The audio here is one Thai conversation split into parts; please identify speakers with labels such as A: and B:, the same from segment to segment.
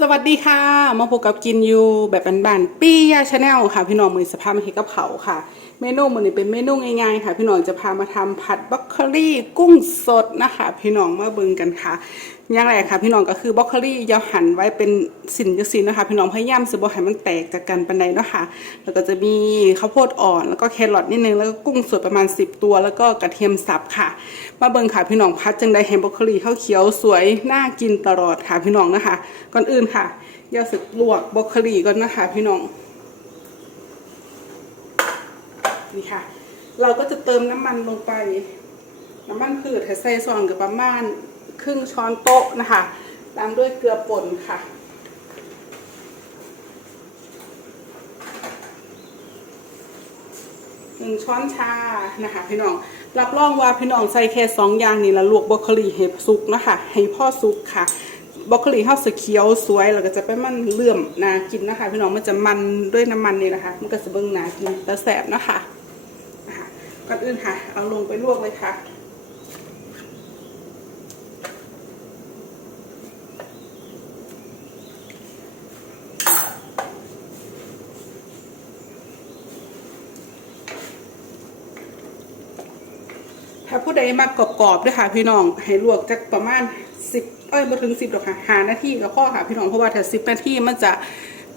A: สวัสดีค่ะ มาพบกับกินยูแบบบ้านๆปี้ยาชาแนลค่ะ พี่น้องมือสภาพมาเห็ดกับเขาค่ะ เมนูมือนี้เป็นเมนูง่ายๆค่ะ พี่น้องจะพามาทำผัดบรอกโคลีกุ้งสดนะคะ พี่น้องมาเบิ่งกันค่ะอย่างแรกค่ะ พี่น้องก็คือบรอกโคลียาหั่นไว้เป็นสินจังสินนะคะ พี่น้องพยายามสิบให้มันแตกจากกันปานใดเนาะค่ะ แล้วก็จะมีข้าวโพดอ่อนแล้วก็แครอทนิดนึงแล้วก็กุ้งสดประมาณ 10 ตัว แล้วก็กระเทียมสับค่ะ มาเบิ่งค่ะพี่น้องพัดจังได้เห็นบรอกโคลีข้าวเขียวสวยน่ากินตลอดค่ะพี่น้องนะคะ ก่อนอื่นค่ะย่าสึกลวกบรอกโคลีก่อนนะคะ พี่น้อง นี่ค่ะ เราก็จะเติมน้ำมันลงไป น้ำมันพืชค่ะใส่ซองกับประมาณครึ่งช้อนโต๊ะนะคะ ตามด้วยเกลือป่นค่ะหนึ่งช้อนชานะคะพี่น้อง รับรองว่าพี่น้องใส่แค่สองอย่างนี่ละลวกบรอกโคลีให้สุกนะคะ ให้พ่อสุกค่ะบรอกโคลีเฮาสเขียวสวยแล้วก็จะไปมันเลื่อมนากินนะคะ พี่น้องมันจะมันด้วยน้ำมันนี่นะคะ มันก็จะเบิ่งนากินแต่แสบนะคะ ก่อนอื่นค่ะ เอาลงไปลวกเลยค่ะถ้าผู้ใดมากกรอบๆด้วยค่ะพี่น้องให้ลวกจักประมาณสิบเอ้ยมาถึงสิบหรอกค่ะหานาทีก็พอค่ะพี่น้องเพราะว่าถ้าสิบนาทีมันจะ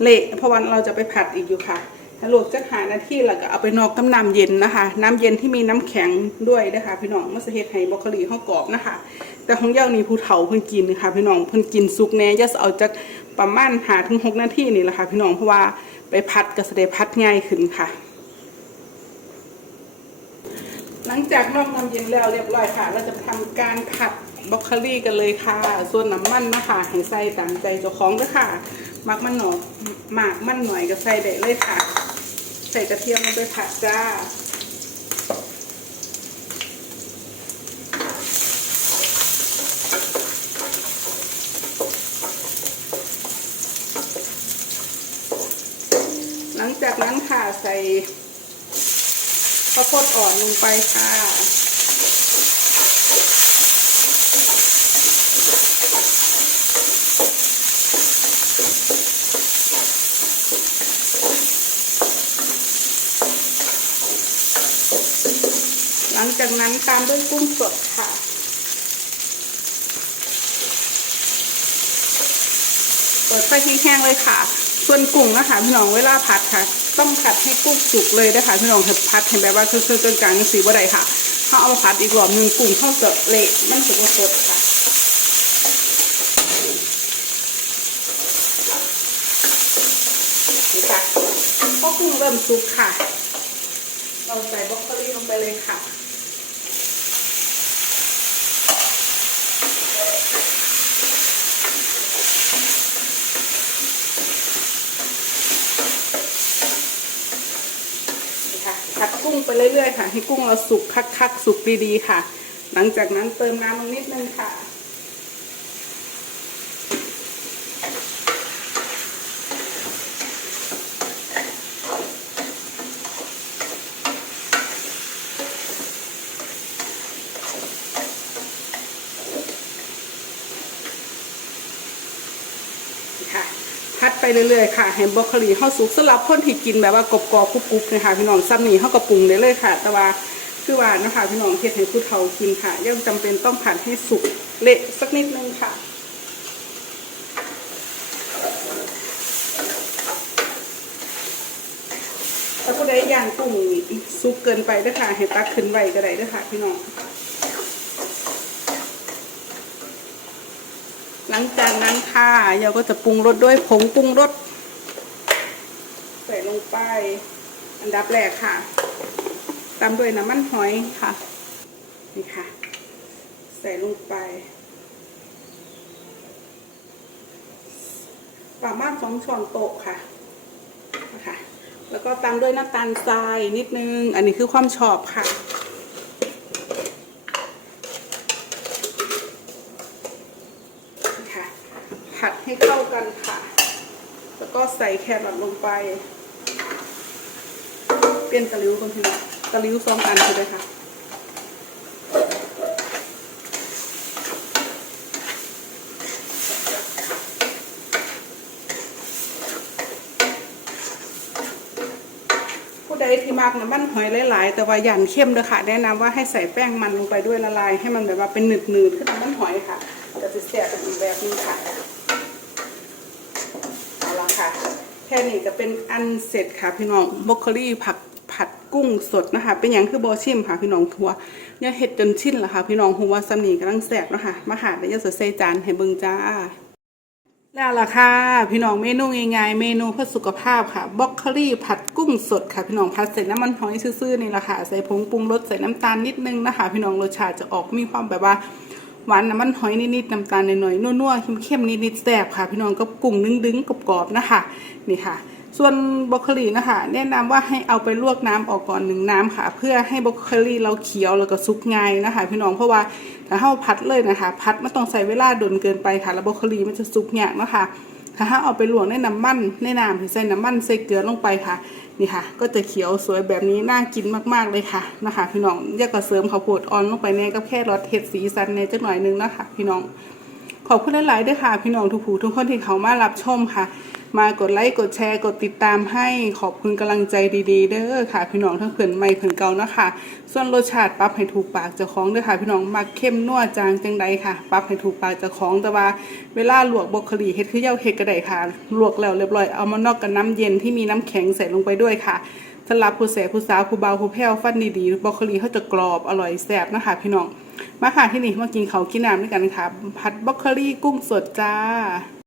A: เละเพราะวันเราจะไปผัดอีกอยู่ค่ะ ถ้าลวกจักหานาทีแล้วก็เอาไปนอกน้ำน้ำเย็นนะคะ น้ำเย็นที่มีน้ำแข็งด้วยนะคะพี่น้องมันจะเฮ็ดให้บรอกโคลีข้าวกรอบนะคะ แต่ของเย้านี่ผู้เฒ่าเพิ่นกินนะคะพี่น้องเพิ่นกินซุกแน่จะเอาจักประมาณหาถึงหกนาทีนี่แหละค่ะพี่น้องเพราะว่าไปพัดก็จะได้พัดง่ายขึ้นค่ะ หลังจากนอกน้ำเย็นแล้วเรียบร้อยค่ะ เราจะทำการผัดบรอกโคลีกันเลยค่ะ ส่วนน้ำมันนะคะให้ใส่ตามใจเจ้าของด้วยค่ะมักมันหน่อยหมากมันหน่อยก็ใส่ได้เลยค่ะ ใส่กระเทียมลงไปผัดจ้าหลังจากนั้นค่ะใส่ข้าวโพดอ่อนลงไปค่ะ จากนั้นตามด้วยกุ้งสดค่ะ เปิดไฟให้แห้งเลยค่ะ ส่วนกุ้งนะคะพี่น้องเวลาผัดค่ะ ต้องผัดให้กุ้งสุกเลยนะคะพี่น้องถ้าผัดให้แบบว่าคือๆกลางสีว่าใดค่ะถ้าเอามาผัดอีกรอบหนึ่งกุ้งเข้าจะเละมันจะไม่สดค่ะนี่ค่ะพอกุ้งเริ่มสุกค่ะ เราใส่บรอกโคลีลงไปเลยค่ะ นี่ค่ะผัดกุ้งไป เรื่อยๆค่ะ ให้กุ้งเราสุกคักๆสุกดีๆค่ะ หลังจากนั้นเติมน้ำลงนิดนึงค่ะค่ะ ไปเรื่อยๆค่ะให้บรอกโคลีเข้าวสุกสำหรับคนที่กินแบบว่ากรอบๆกรุบๆนะคะพี่น้องซ้ำนี่ข้าวกระปุงได้เลยค่ะ แต่ว่าคือว่านะคะพี่น้องเฮ็ดให้ผู้เฒ่ากินค่ะยังจำเป็นต้องผัดให้สุกเละสักนิดนึงค่ะถ้าผู้ใดย่างกุ้งสุกเกินไปด้วยค่ะให้ตักขึ้นไว้ก็ได้ด้วยค่ะพี่น้อง หลังจากนั้นค่ะเราก็จะปรุงรสด้วยผงปรุงรสใส่ลงไป อันดับแรกค่ะ ตามด้วยน้ำมันหอยค่ะ นี่ค่ะ ใส่ลงไปประมาณสองช้อนโต๊ะค่ะนะคะแล้วก็ตามด้วยน้ำตาลทรายนิดนึง อันนี้คือความชอบค่ะค่ะ ใส่แครอทลงไป เป็นตะลิวคนที่ละตะลิวสองอันคือไหมคะผู้ใดที่มากน้ำมันหอยหลายๆ แต่ว่าหยันเข้มเลยค่ะ แนะนำว่าให้ใส่แป้งมันลงไปด้วยละลาย ให้มันแบบว่าเป็นหนึบๆขึ้นน้ำมันหอยค่ะจะจะแสบเป็นแบบนี้ค่ะ ค่นี้ก็เป็นอันเสร็จค่ะพี่น้องบรอกโคลีผักผัดกุ้งสดนะคะ เป็นอย่างคือโบชิมค่ะพี่น้องทัวเนี่ยเห็ดจนชิ้นละค่ะพี่น้องหัวสนีกำลังแสบแล้วค่ะมาหาได้ยศเซจานให้เบิ่งจ้า แล้วล่ะค่ะ พี่น้องเมนูง่ายๆเมนูเพื่อสุขภาพค่ะบรอกโคลีผัดกุ้งสดค่ะพี่น้องผัดใส่น้ำมันหอยซื่อๆนี่แหละค่ะใส่ผงปรุงรสใส่น้ำตาลนิดนึงนะคะ พี่น้องรสชาติจะออกมีความแบบว่า หวานน้ำมันหอยนิดๆน้ำตาลหน่อยๆนัวๆเข้มๆนิดๆแซ่บค่ะ พี่น้องกับกุ้งดึงๆกรอบๆนะคะนี่ค่ะ ส่วนบรอกโคลีนะคะ แนะนำว่าให้เอาไปลวกน้ำออกก่อนหนึ่งน้ำค่ะ เพื่อให้บรอกโคลีเราเคี้ยวแล้วก็ซุกง่ายนะคะ พี่น้องเพราะว่าถ้าเราพัดเลยนะคะ พัดไม่ต้องใส่เวลาดนเกินไปค่ะ แล้วบรอกโคลีมันจะซุกยากนะคะ ถ้าเอาไปลวกในน้ำมันในน้ำใส่น้ำมันใส่เกลือลงไปค่ะนี่ค่ะ ก็จะเขียวสวยแบบนี้น่ากินมากๆเลยค่ะนะคะพี่น้องอยากกระเสริมข้าวโพดอ่อนลงไปในกับแค่รสเห็ดสีสันในจักหน่อยนึงนะคะพี่น้องขอบคุณหลายๆด้วยค่ะ พี่น้องทุกผู้ทุกคนที่เขามารับชมค่ะ มากดไลค์กดแชร์กดติดตามให้ขอบคุณกำลังใจดีๆ เด้อค่ะ พี่น้องทั้งเพื่อนใหม่เพื่อนเก่านะคะส่วนรสชาติปรับให้ถูกปากเจ้าของเด้อค่ะ พี่น้องมักเข้มนัวจางจังใดค่ะปรับให้ถูกปากเจ้าของแต่ว่าเวลาลวกบรอกโคลีเฮ็ดคือเย้าเฮ็ดก็ได้ค่ะลวกแล้วเรียบร้อยเอามานอกกับน้ำเย็นที่มีน้ำแข็งใส่ลงไปด้วยค่ะสำหรับผู้แสบผู้สาวผู้เบาผู้แพ้วฟันดีๆบรอกโคลีเขาจะกรอบอร่อยแซ่บนะคะ พี่น้องมาค่ะที่นี่มากินเขากินน้ำด้วยกันค่ะผัดบรอกโคลีกุ้งสดจ้า